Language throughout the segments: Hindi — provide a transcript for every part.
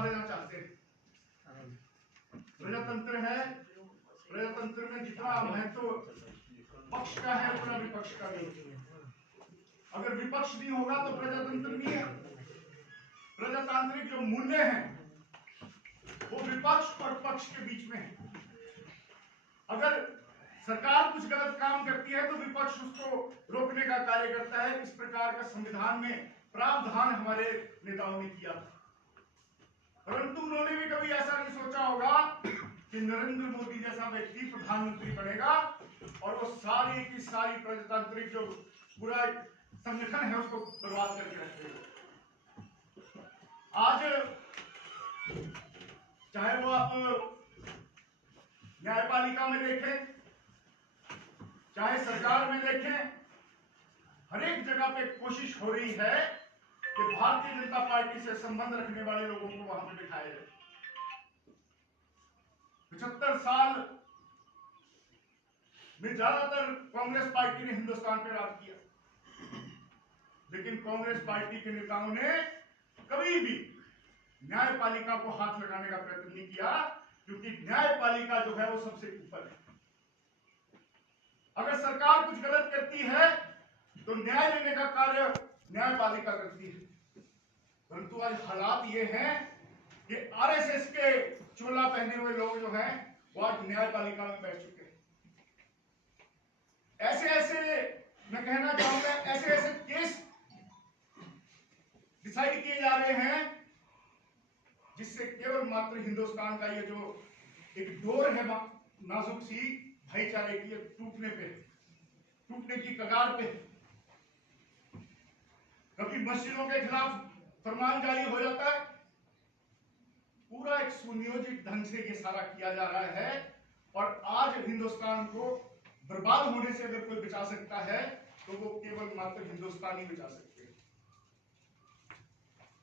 देना चाहते हैं। प्रजातंत्र है, प्रजातंत्र में जितना महत्व पक्ष का है उतना विपक्ष का भी। अगर विपक्ष नहीं होगा तो प्रजातंत्र नहीं है। प्रजातांत्रिक जो मूल्य हैं वो विपक्ष और पक्ष के बीच में है। अगर सरकार कुछ गलत काम करती है तो विपक्ष उसको रोकने का कार्य करता है। इस प्रकार का संविधान में प्रावधान हमारे नेताओं ने किया था, परंतु उन्होंने भी कभी ऐसा नहीं सोचा होगा कि नरेंद्र मोदी जैसा व्यक्ति प्रधानमंत्री बनेगा और वो सारी की सारी प्रजातांत्रिक जो पूरा संगठन है उसको बर्बाद करके रखेगा। आज चाहे वो आप न्यायपालिका में देखें, चाहे सरकार में देखें, हर एक जगह पे कोशिश हो रही है कि भारतीय जनता पार्टी से संबंध रखने वाले लोगों को वहां पे बिठाया जाए। 75 साल में ज्यादातर कांग्रेस पार्टी ने हिंदुस्तान पे राज किया, लेकिन कांग्रेस पार्टी के नेताओं ने कभी भी न्यायपालिका को हाथ लगाने का प्रयत्न नहीं किया, क्योंकि न्यायपालिका जो है वो सबसे ऊपर है। अगर सरकार कुछ गलत करती है तो न्याय लेने का कार्य न्यायपालिका करती है, परंतु आज हालात ये हैं कि आरएसएस के चोला पहने हुए लोग जो हैं वो आज न्यायपालिका में बैठ चुके हैं। ऐसे ऐसे मैं कहना चाहूंगा, ऐसे ऐसे केस डिसाइड किए जा रहे हैं जिससे केवल मात्र हिंदुस्तान का ये जो एक डोर है नाजुक सी भाईचारे की टूटने की कगार पे। कभी मस्जिदों के खिलाफ फरमान जारी हो जाता है, पूरा एक सुनियोजित ढंग से ये सारा किया जा रहा है, और आज हिंदुस्तान को बर्बाद होने से अगर कोई बचा सकता है तो वो केवल मात्र हिंदुस्तानी बचा सकते हैं।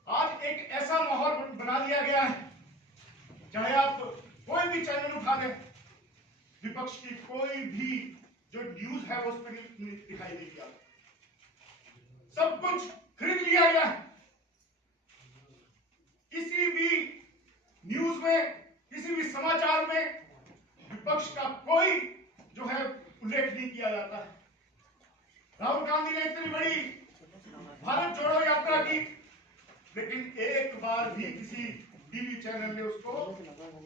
आज एक ऐसा माहौल बना दिया गया है, चाहे आप कोई भी चैनल उठा दें, विपक्ष की कोई भी जो न्यूज है वो उस पर दिखाई देगी। आप सब कुछ खरीद लिया गया है। किसी भी न्यूज में, किसी भी समाचार में विपक्ष का कोई जो है उल्लेख नहीं किया जाता है। राहुल गांधी ने इतनी बड़ी भारत जोड़ो यात्रा की, लेकिन एक बार भी किसी टीवी चैनल ने उसको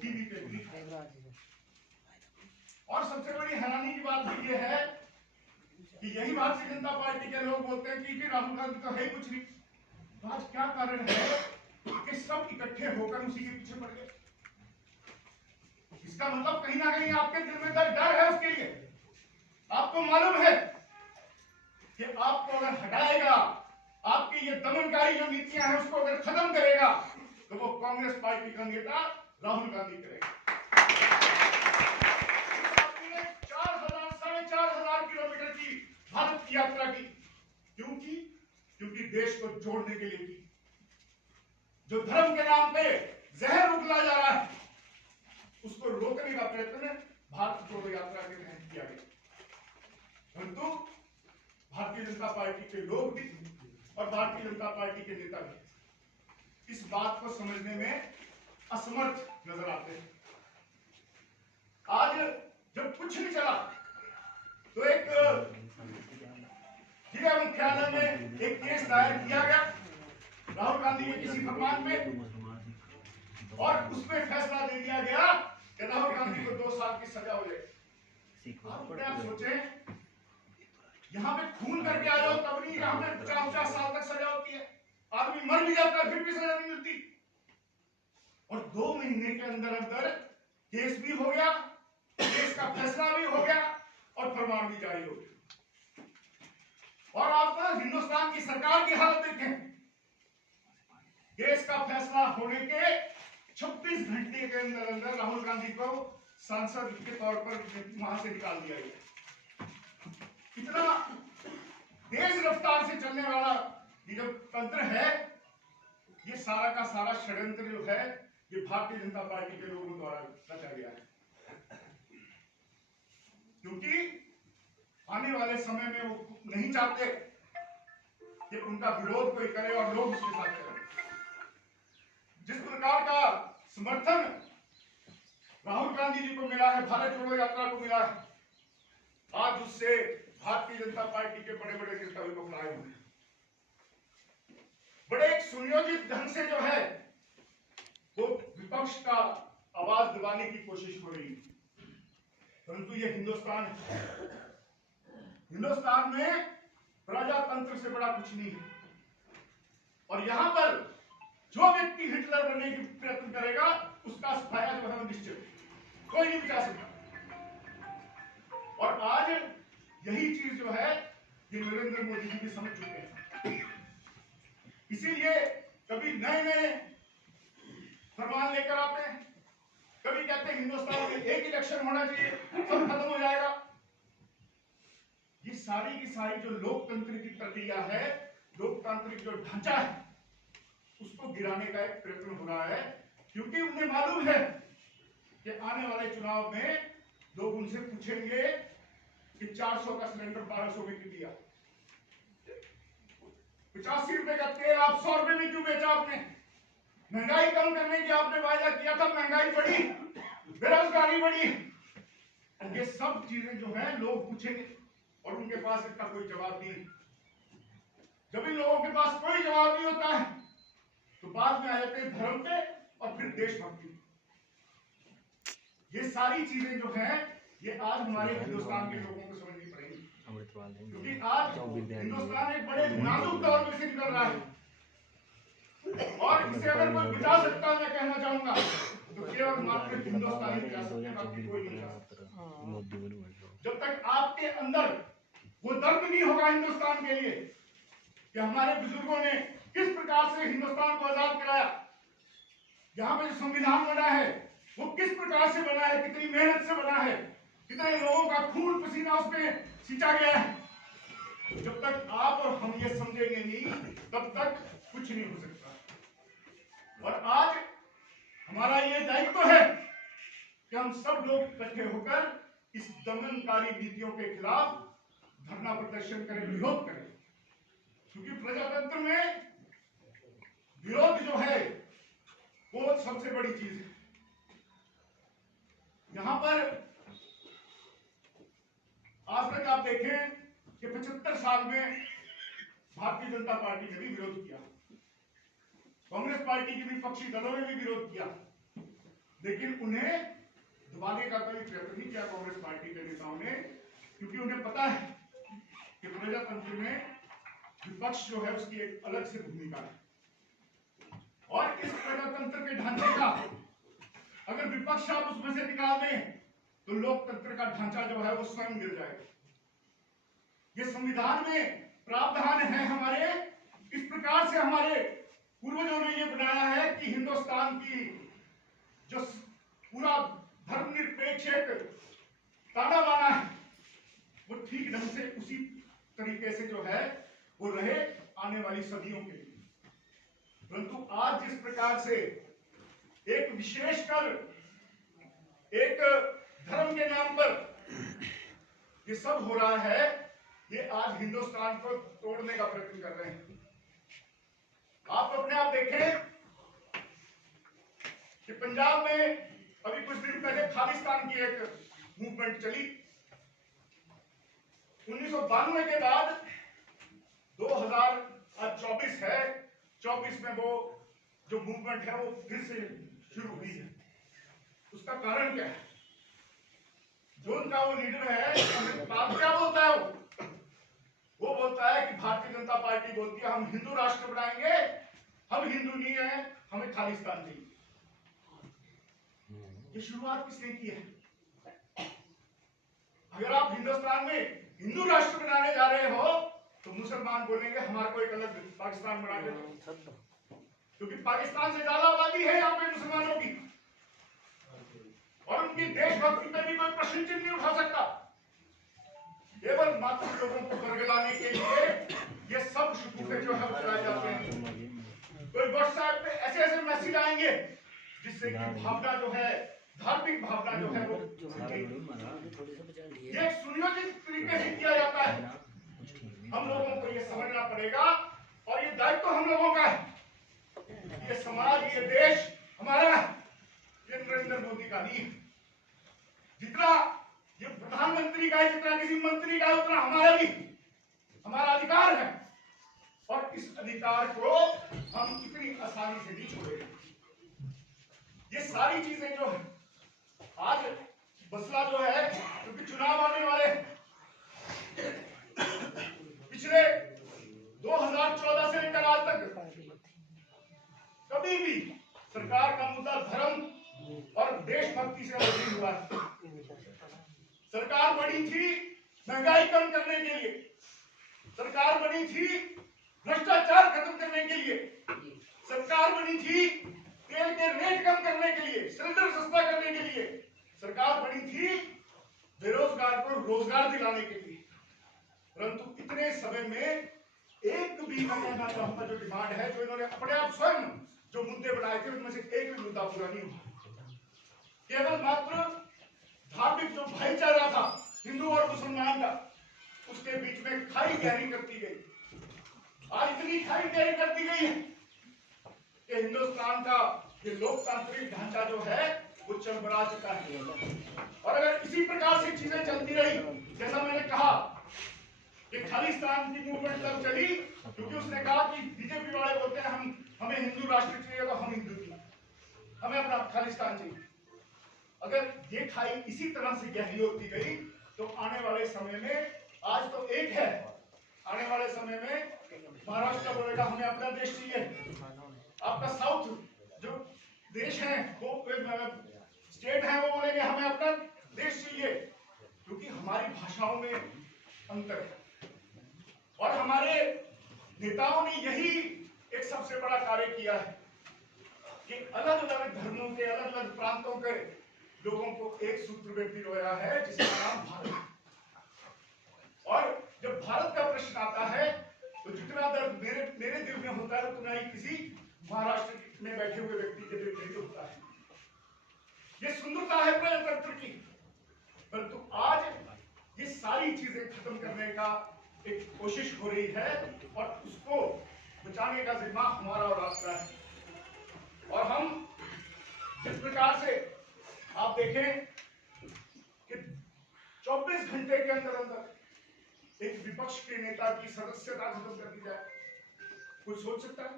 टीवी पे नहीं दिखाया। और सबसे बड़ी हैरानी की बात ये है कि यही भारतीय जनता पार्टी के लोग बोलते हैं कि राहुल गांधी तो है ही कुछ नहीं। तो आज क्या कारण है कि सब इकट्ठे होकर उसी के पीछे पड़ गए? इसका मतलब कहीं ना कहीं आपके दिल में डर है उसके लिए। आपको मालूम है कि आपको अगर हटाएगा, आपकी ये दमनकारी जो नीतियां हैं उसको अगर खत्म करेगा, तो वो कांग्रेस पार्टी का नेता राहुल गांधी करेगा। 4,000 किलोमीटर की भारत की यात्रा की, क्योंकि देश को जोड़ने के लिए की। जो धर्म के नाम पे जहर उगला जा रहा है उसको रोकने का प्रयत्न भारत जोड़ो यात्रा के तहत किया गया, परंतु भारतीय जनता पार्टी के लोग भी और भारतीय जनता पार्टी के नेता भी इस बात को समझने में असमर्थ नजर आते हैं। आज जब कुछ नहीं चला तो एक जिला मुख्यालय में एक केस दायर किया गया राहुल गांधी के किसी फरमान पे, और उसमें फैसला दे दिया गया कि राहुल गांधी को 2 साल की सजा हो जाएगी। आप सोचें, यहाँ पे खून करके आ जाओ तब नहीं, यहाँ पे 50 साल तक सजा होती है। आदमी मर भी जाता है फिर भी सजा नहीं मिलती, और 2 महीने के अंदर अंदर केस भी हो गया, केस का फैसला भी हो गया और फरमान भी जारी हो गया। और आप हिंदुस्तान की सरकार की हालत देखें, केस का फैसला होने के 26 घंटे के अंदर अंदर राहुल गांधी को सांसद के तौर पर वहां से निकाल दिया गया। इतना तेज रफ्तार से चलने वाला ये जो तंत्र है, ये सारा का सारा षड्यंत्र जो है ये भारतीय जनता पार्टी के लोगों द्वारा रचा गया है, क्योंकि आने वाले समय में वो नहीं चाहते कि उनका विरोध कोई करे और लोग उसके साथ करें। जिस प्रकार का समर्थन राहुल गांधी जी को मिला है, भारत जोड़ो यात्रा को मिला है, आज उससे भारतीय जनता पार्टी के बड़े बड़े नेता भी बखलाए हुए हैं। बड़े एक सुनियोजित ढंग से जो है वो विपक्ष का आवाज दबाने की कोशिश हो रही है, परंतु ये हिंदुस्तान है। हिंदुस्तान में प्रजातंत्र से बड़ा कुछ नहीं है, और यहां पर जो व्यक्ति हिटलर बनने की प्रयत्न करेगा उसका सफाया जो है वो निश्चित, कोई नहीं बचा सकता। और आज यही चीज जो है ये नरेंद्र मोदी जी भी समझ चुके हैं। इसीलिए कभी नए नए फरमान लेकर आते हैं, कभी कहते हैं हिंदुस्तान में एक इलेक्शन होना चाहिए, सब खत्म हो जाएगा। ये सारी की सारी जो लोकतंत्र की प्रक्रिया है, लोकतांत्रिक जो ढांचा है, उसको गिराने का एक प्रयत्न हो रहा है, क्योंकि उन्हें मालूम है कि आने वाले चुनाव में लोग उनसे पूछेंगे कि 400 का सिलेंडर 1200 में क्यों दिया, 85 रुपए का तेल आप 100 रुपए में क्यों बेचा आपने, महंगाई कम करने की आपने वायदा किया था, महंगाई बढ़ी, बेरोजगारी बढ़ी। ये सब चीजें जो है लोग पूछेंगे और उनके पास इसका कोई जवाब नहीं। जब इन लोगों के पास कोई जवाब नहीं होता है तो बाद में आ जाते हैं धर्म पे और फिर देशभक्ति। ये सारी चीजें जो हैं ये आज हमारे हिंदुस्तान के लोगों को समझनी पड़ेगी, क्योंकि आज हिंदुस्तान एक बड़े नाजुक दौर में से निकल रहा है, और इसे अगर कोई बचा सकता है, मैं कहना चाहूंगा तो केवल मात्र हिंदुस्तानी बचा सकता है, कोई नहीं बचा सकता। जब तक आपके अंदर वो दर्द नहीं होगा हिंदुस्तान के लिए कि हमारे बुजुर्गों ने किस प्रकार से हिंदुस्तान को आजाद कराया, यहाँ पे जो संविधान बना है वो किस प्रकार से बना है, कितनी मेहनत से बना है, कितने लोगों का खून पसीना उसमें सींचा गया है, जब तक आप और हम ये समझेंगे नहीं तब तक कुछ नहीं हो सकता। और आज हमारा ये दायित्व है कि हम सब लोग इकट्ठे होकर इस दमनकारी नीतियों के खिलाफ धरना प्रदर्शन करें, विरोध करें, क्योंकि प्रजातंत्र में विरोध जो है वो सबसे बड़ी चीज है। यहां पर आज तक आप देखें कि 75 साल में भारतीय जनता पार्टी ने भी विरोध किया, कांग्रेस पार्टी के विपक्षी दलों ने भी विरोध किया, लेकिन उन्हें दबाने का कोई प्रयत्न नहीं किया कांग्रेस पार्टी के नेताओं ने, क्योंकि उन्हें पता है कि प्रजातंत्र में विपक्ष जो है उसकी एक अलग से भूमिका है, और इस प्रजातंत्र के ढांचे का अगर विपक्ष आप उसमें से निकाल दें तो लोकतंत्र का ढांचा जो है वो स्वयं गिर जाएगा। ये संविधान में प्रावधान है हमारे, इस प्रकार से हमारे पूर्वजों ने ये बनाया है कि हिंदुस्तान की जो पूरा धर्मनिरपेक्ष एक ताना बाना है वो ठीक ढंग से उसी तरीके से जो है वो रहे आने वाली सदियों के लिए। परंतु आज जिस प्रकार से एक विशेषकर एक धर्म के नाम पर ये सब हो रहा है, ये आज हिंदुस्तान को तोड़ने का प्रयत्न कर रहे हैं। आप अपने आप देखें कि पंजाब में अभी कुछ दिन पहले खालिस्तान की एक मूवमेंट चली। 1992 के बाद 2024 है, 24 में वो जो मूवमेंट है वो फिर से शुरू हुई है। उसका कारण क्या है? जो उनका वो लीडर है, क्या बोलता है वो बोलता है कि भारतीय जनता पार्टी बोलती है हम हिंदू राष्ट्र बनाएंगे, हम हिंदू नहीं है, हमें खालिस्तान चाहिए। ये शुरुआत किसने की है? अगर आप हिंदुस्तान में हिंदू राष्ट्र बनाने जा रहे हो तो मुसलमान बोलेंगे हमारे को एक अलग पाकिस्तान बना के दो, क्योंकि पाकिस्तान से ज्यादा आबादी है यहाँ पे मुसलमानों की, और उनकी देशभक्ति पर भी कोई प्रश्न चिन्ह नहीं उठा सकता। केवल मात्र लोगों को बरगलाने के लिए ये सब शगुफे जो है चलाए जाते हैं। कोई व्हाट्सएप पे ऐसे ऐसे मैसेज आएंगे जिससे कि भावना जो है, धार्मिक भावना जो है वो ये सुनियोजित तरीके से किया जाता है। हम लोगों को ये समझना पड़ेगा, और ये दायित्व हम लोगों का है। ये समाज, ये देश हमारा है, ये नरेंद्र मोदी का नहीं है। जितना ये प्रधानमंत्री का है, जितना किसी मंत्री का है, उतना हमारा भी हमारा अधिकार है, और इस अधिकार को हम इतनी आसानी से नहीं छोड़ेंगे। ये सारी चीजें जो है आज मसला जो है, क्योंकि चुनाव आने वाले पिछले 2014 से लेकर आज तक कभी भी सरकार का मुद्दा धर्म और देशभक्ति से नहीं हुआ। सरकार बनी थी महंगाई कम करने के लिए, सरकार बनी थी भ्रष्टाचार खत्म करने के लिए, सरकार बनी थी तेल के रेट कम करने के लिए, सिलेंडर सस्ता करने के लिए, सरकार बनी थी बेरोजगार को रोजगार दिलाने के लिए। परंतु इतने समय में एक भी, मैं कहना चाहूंगा, जो डिमांड है, जो इन्होंने अपने आप स्वयं जो मुद्दे बनाए थे, उनमें से एक भी मुद्दा पूरा नहीं हुआ। केवल मात्र धार्मिक जो भाईचारा था हिंदू और मुसलमान का, उसके बीच में खाई गहरी कर दी गई। आज इतनी खाई गहरी कर दी गई है कि हिंदुस्तान का ये लोकतांत्रिक ढांचा जो है वो चरमरा चुका है। और अगर इसी प्रकार से चीजें चलती रही, जैसा मैंने कहा कि खालिस्तान की मूवमेंट तब चली क्योंकि उसने कहा कि बीजेपी वाले बोलते हैं हमें हिंदू राष्ट्र चाहिए, तो हम हिंदू चाहिए, हमें अपना खालिस्तान चाहिए। अगर ये खाई इसी तरह से गहरी होती गई तो आने वाले समय में, आज तो एक है, आने वाले समय में महाराष्ट्र बोलेगा हमें अपना देश चाहिए, आपका साउथ जो देश है, वो स्टेट है, वो बोलेंगे हमें अपना देश चाहिए, क्योंकि हमारी भाषाओं में अंतर है। और हमारे नेताओं ने यही एक सबसे बड़ा कार्य किया है कि अलग अलग धर्मों के, अलग अलग प्रांतों के लोगों को एक सूत्र में पिरोया है, जिसका नाम भारत। और जब भारत का प्रश्न आता है तो जितना दर्द मेरे दिल में होता है उतना ही किसी महाराष्ट्र में बैठे हुए व्यक्ति के दिल में होता है। ये सुंदरता है प्रजातंत्र की। परंतु आज ये सारी चीजें खत्म करने का एक कोशिश हो रही है और उसको बचाने का जिम्मा हमारा और आपका है। और हम जिस प्रकार से आप देखें कि 24 घंटे के अंदर अंदर एक विपक्ष के नेता की सदस्यता खत्म कर दी जाए, कोई सोच सकता है?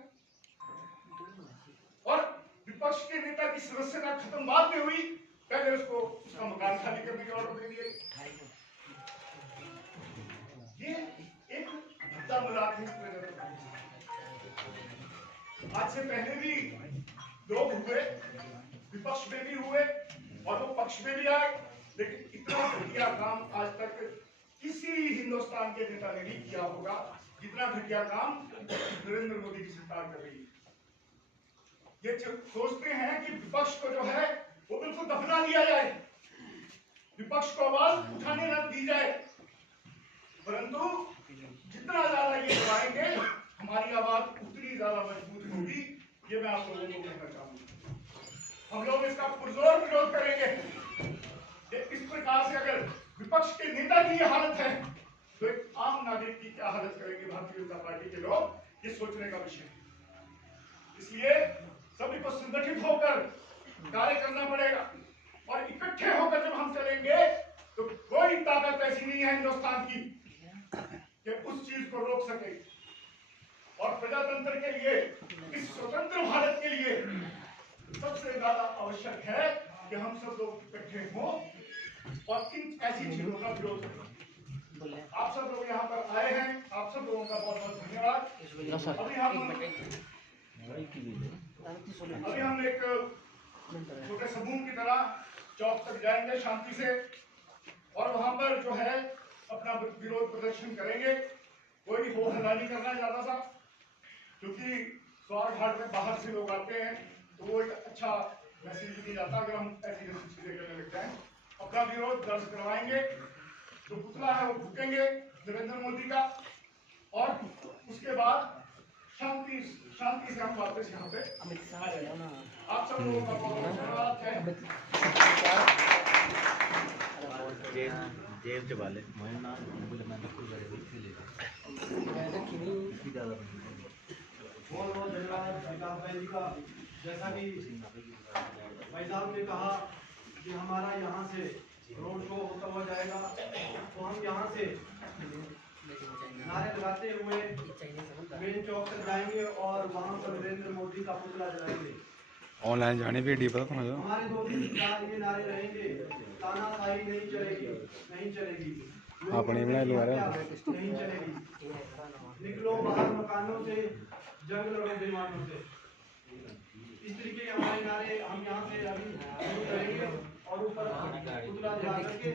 और विपक्ष के नेता की सदस्यता खत्म बाद में हुई, पहले उसको उसका मकान खाली करने के ऑर्डर दे दिए। ये एक भद्दा मजाक है। आज से पहले भी लोग हुए, विपक्ष में भी हुए और वो पक्ष में भी आए, लेकिन इतना घटिया काम आज तक किसी हिंदुस्तान के नेता ने नहीं किया होगा जितना घटिया काम नरेंद्र मोदी की सरकार कर रही है। ये सोचते हैं कि विपक्ष को जो है वो बिल्कुल दफना दिया जाए, विपक्ष को आवाज उठाने न दी जाए, परंतु जितना ज्यादा ये दबाएंगे हमारी आवाज उतनी ज्यादा मजबूत होगी। ये मैं आप लोगों को कहना चाहूंगा। हम लोग इसका पुरजोर विरोध करेंगे। इस प्रकार से अगर विपक्ष के नेता की ये हालत है तो एक आम नागरिक की क्या हालत करेंगे भारतीय जनता पार्टी के लोग, ये सोचने का विषय है। इसलिए सभी को संगठित होकर कार्य करना पड़ेगा और इकट्ठे होकर जब हम चलेंगे तो कोई ताकत ऐसी नहीं है हिंदुस्तान की कि उस चीज को रोक सके। और प्रजातंत्र के लिए, इस स्वतंत्र भारत के लिए सबसे ज्यादा आवश्यक है कि हम सब लोग इकट्ठे हों और इन ऐसी चीजों का विरोध करें। आप सब लोग यहाँ पर आए हैं, आप सब लोगों का बहुत बहुत धन्यवाद। अभी हम एक छोटे समूह की तरह चौक तक जाएंगे शांति से और वहां पर जो है अपना विरोध प्रदर्शन करेंगे। कोई हो हल्ला नहीं करना ज्यादा सा, क्योंकि स्वार घाट में बाहर से लोग आते हैं तो वो एक अच्छा मैसेज नहीं जाता अगर हम ऐसी चीजें करने लगते हैं। अपना विरोध दर्ज करवाएंगे, जो पुतला है वो फूकेंगे नरेंद्र मोदी का, और उसके बाद शांति से हम वापस यहाँ पे आ जाएंगे। आप सब लोगों का बहुत बहुत धन्यवाद। जेब वाले महीना बोले मैं कुछ बहुत बहुत धन्यवाद। जैसा कि भाई साहब ने कहा कि हमारा यहाँ से रोड शो होता हुआ जाएगा, तो हम यहाँ से नारे लगाते हुए मेन चौक तक जाएंगे और वहाँ पर नरेंद्र मोदी का पुतला जलाएंगे। ऑनलाइन जाने भी डी पता तुम्हें हमारे 2-3-4 ये नारे रहेंगे, तानाशाही नहीं चलेगी, नहीं चलेगी, अपनी बनाई लो यार। नहीं चलेगी, निकलो बाहर मकानों से, जंग लड़ो बेईमानों से। इस तरीके के हमारे नारे हम यहाँ से अभी शुरू करेंगे और ऊपर पुतला जला करके